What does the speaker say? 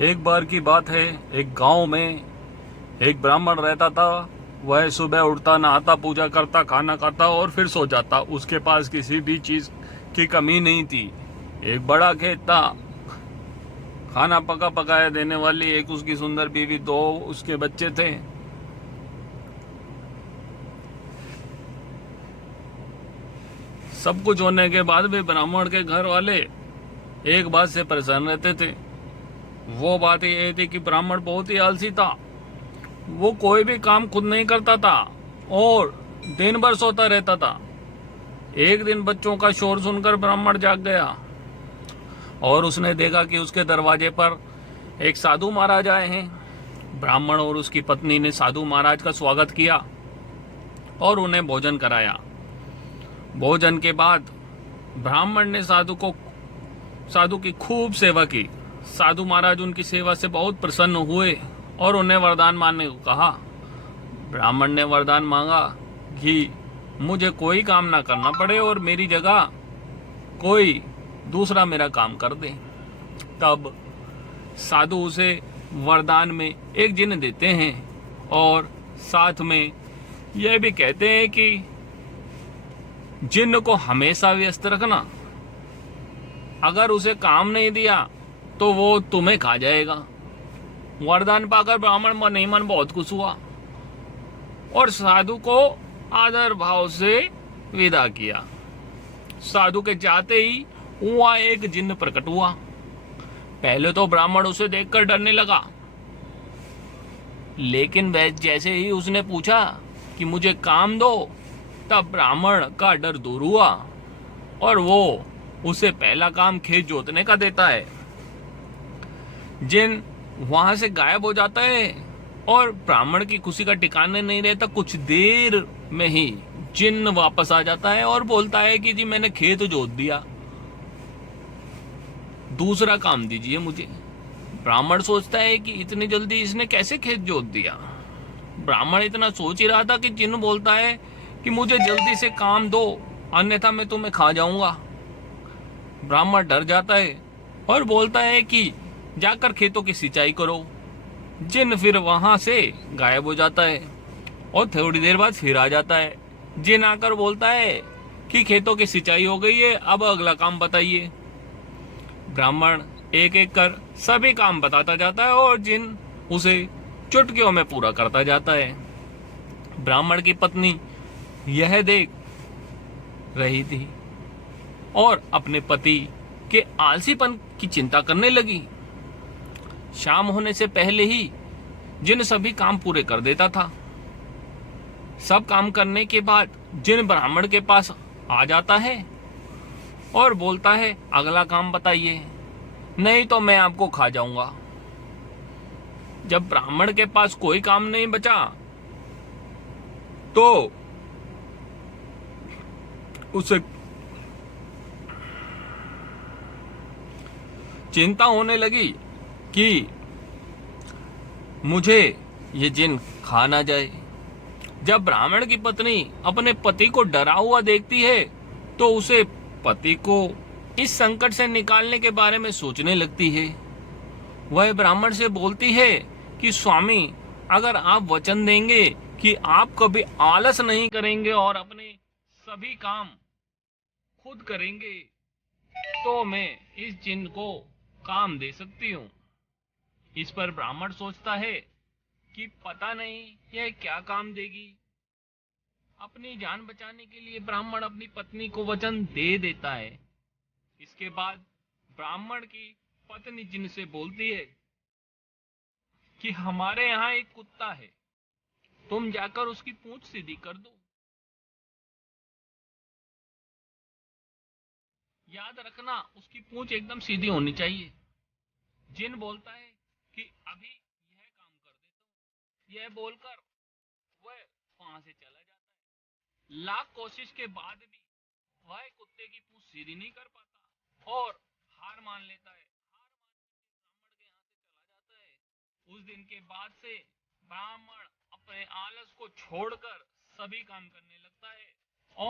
एक बार की बात है, एक गांव में एक ब्राह्मण रहता था। वह सुबह उठता, नहाता, पूजा करता, खाना खाता और फिर सो जाता। उसके पास किसी भी चीज की कमी नहीं थी। एक बड़ा खेत था, खाना पका पकाया देने वाली एक उसकी सुंदर बीवी, दो उसके बच्चे थे। सब कुछ होने के बाद भी ब्राह्मण के घर वाले एक बात से परेशान रहते थे। वो बात ये थी कि ब्राह्मण बहुत ही आलसी था। वो कोई भी काम खुद नहीं करता था और दिन भर सोता रहता था। एक दिन बच्चों का शोर सुनकर ब्राह्मण जाग गया और उसने देखा कि उसके दरवाजे पर एक साधु महाराज आए हैं। ब्राह्मण और उसकी पत्नी ने साधु महाराज का स्वागत किया और उन्हें भोजन कराया। भोजन के बाद ब्राह्मण ने साधु की खूब सेवा की। साधु महाराज उनकी सेवा से बहुत प्रसन्न हुए और उन्हें वरदान मांगने को कहा। ब्राह्मण ने वरदान मांगा कि मुझे कोई काम ना करना पड़े और मेरी जगह कोई दूसरा मेरा काम कर दे। तब साधु उसे वरदान में एक जिन्न देते हैं और साथ में यह भी कहते हैं कि जिन्न को हमेशा व्यस्त रखना। अगर उसे काम नहीं दिया तो वो तुम्हें खा जाएगा। वरदान पाकर ब्राह्मण मन ही मन बहुत खुश हुआ और साधु को आदर भाव से विदा किया। साधु के जाते ही वहां एक जिन्न प्रकट हुआ। पहले तो ब्राह्मण उसे देखकर डरने लगा, लेकिन वह जैसे ही उसने पूछा कि मुझे काम दो, तब ब्राह्मण का डर दूर हुआ और वो उसे पहला काम खेत जोतने का देता है। जिन वहां से गायब हो जाता है और ब्राह्मण की खुशी का ठिकाना नहीं रहता। कुछ देर में ही जिन्न वापस आ जाता है और बोलता है कि जी मैंने खेत जोत दिया, दूसरा काम दीजिए मुझे। ब्राह्मण सोचता है कि इतनी जल्दी इसने कैसे खेत जोत दिया। ब्राह्मण इतना सोच ही रहा था कि जिन्न बोलता है कि मुझे जल्दी से काम दो, अन्यथा मैं तुम्हें खा जाऊंगा। ब्राह्मण डर जाता है और बोलता है कि जाकर खेतों की सिंचाई करो। जिन्न फिर वहां से गायब हो जाता है और थोड़ी देर बाद फिर आ जाता है। जिन्न आकर बोलता है कि खेतों की सिंचाई हो गई है, अब अगला काम बताइए। ब्राह्मण एक एक कर सभी काम बताता जाता है और जिन्न उसे चुटकियों में पूरा करता जाता है। ब्राह्मण की पत्नी यह देख रही थी और अपने पति के आलसीपन की चिंता करने लगी। शाम होने से पहले ही जिन सभी काम पूरे कर देता था। सब काम करने के बाद जिन ब्राह्मण के पास आ जाता है और बोलता है अगला काम बताइए, नहीं तो मैं आपको खा जाऊंगा। जब ब्राह्मण के पास कोई काम नहीं बचा तो उसे चिंता होने लगी कि मुझे ये जिन खा ना जाए। जब ब्राह्मण की पत्नी अपने पति को डरा हुआ देखती है तो उसे पति को इस संकट से निकालने के बारे में सोचने लगती है। वह ब्राह्मण से बोलती है कि स्वामी, अगर आप वचन देंगे कि आप कभी आलस नहीं करेंगे और अपने सभी काम खुद करेंगे तो मैं इस जिन को काम दे सकती हूँ। इस पर ब्राह्मण सोचता है कि पता नहीं यह क्या काम देगी। अपनी जान बचाने के लिए ब्राह्मण अपनी पत्नी को वचन दे देता है। इसके बाद ब्राह्मण की पत्नी जिन से बोलती है कि हमारे यहाँ एक कुत्ता है, तुम जाकर उसकी पूंछ सीधी कर दो। याद रखना, उसकी पूंछ एकदम सीधी होनी चाहिए। जिन बोलता है कि अभी यह काम कर देता हूँ। यह बोलकर वह वहां से चला जाता है। लाख कोशिश के बाद भी वह कुत्ते की पूंछ सीधी नहीं कर पाता और हार मान लेता है। हार मान के ब्राह्मण के यहाँ से चला जाता है। उस दिन के बाद से ब्राह्मण अपने आलस को छोड़कर सभी काम करने लगता है